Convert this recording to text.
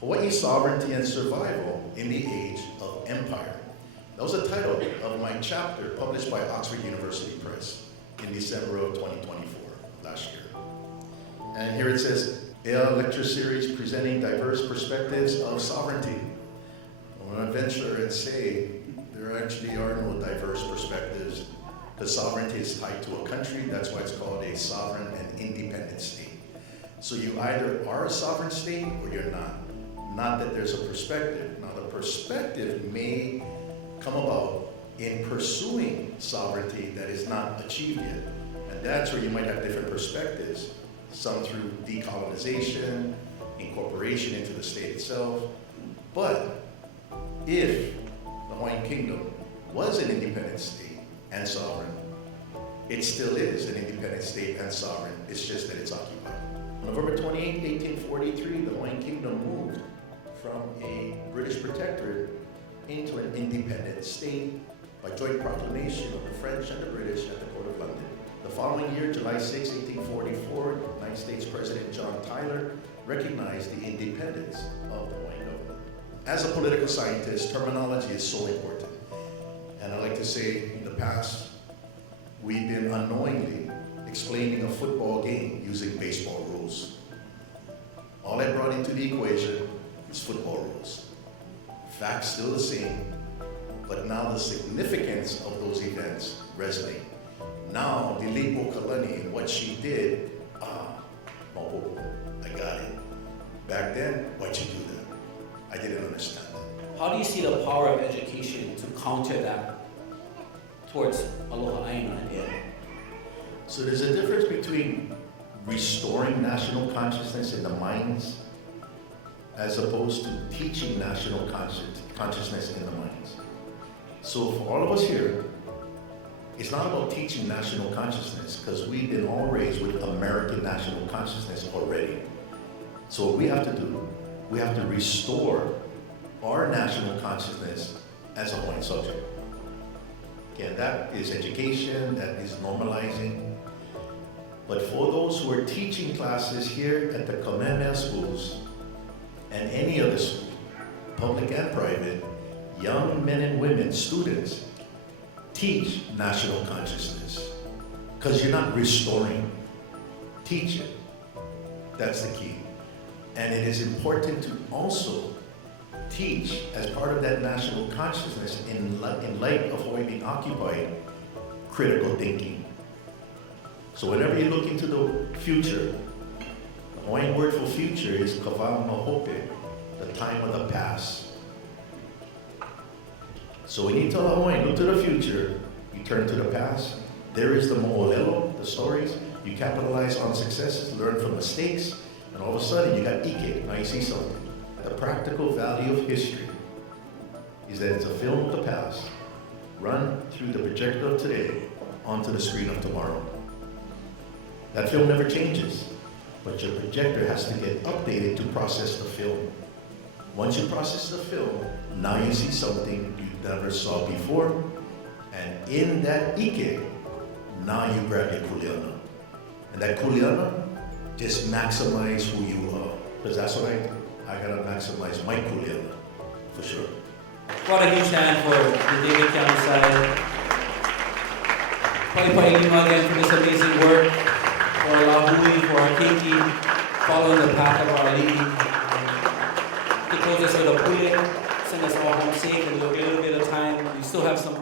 Hawaii's Sovereignty and Survival in the Age of Empire. That was the title of my chapter published by Oxford University Press in December of 2024, last year. And here it says, a lecture series presenting diverse perspectives of sovereignty. I'm going to venture and say there actually are no diverse perspectives because sovereignty is tied to a country. That's why it's called a sovereign and independent state. So you either are a sovereign state or you're not. Not that there's a perspective. Now the perspective may come about in pursuing sovereignty that is not achieved yet. And that's where you might have different perspectives. Some through decolonization, incorporation into the state itself. But if the Hawaiian Kingdom was an independent state and sovereign, it still is an independent state and sovereign. It's just that it's occupied. On November 28, 1843, the Hawaiian Kingdom moved from a British protectorate into an independent state by joint proclamation of the French and the British at the Court of London. The following year, July 6, 1844, United States President John Tyler recognized the independence of the Hawaiian government. As a political scientist, terminology is so important. And I like to say, in the past, we've been unknowingly explaining a football game using baseball rules. All I brought into the equation is football rules. Facts still the same, but now the significance of those events resonate. Now, Dilipo Kalani and what she did, I got it. Back then, why'd you do that? I didn't understand that. How do you see the power of education to counter that towards aloha aina and ea? So there's a difference between restoring national consciousness in the minds as opposed to teaching national consciousness in the minds. So for all of us here, it's not about teaching national consciousness because we've been all raised with American national consciousness already. So what we have to do, we have to restore our national consciousness as a Hawaiian subject. Again, that is education, that is normalizing. But for those who are teaching classes here at the Kamehameha schools and any other school, public and private, young men and women, students, teach national consciousness. Because you're not restoring, teach it. That's the key. And it is important to also teach, as part of that national consciousness, in light of Hawaii being occupied, critical thinking. So whenever you look into the future, the Hawaiian word for future is kawau no hope, the time of the past. So when you tell Hawaiian, look to the future, you turn to the past. There is the mo'olelo, the stories. You capitalize on successes, learn from mistakes, and all of a sudden you got ike. Now you see something. The practical value of history is that it's a film of the past run through the projector of today onto the screen of tomorrow. That film never changes, but your projector has to get updated to process the film. Once you process the film, now you see something you never saw before, and in that ike, now you grab your kuleana. And that kuleana, just maximize who you are, because that's what I do. I gotta maximize my kuleana, for sure. What a huge hand for the David Keanu Sai. Paʻiwakīloumoku again for this amazing work, for our Lāhui, for our keiki, following the path of our leading. To close us with a pule, send us all home safe, and we'll get a little bit of time. We still have some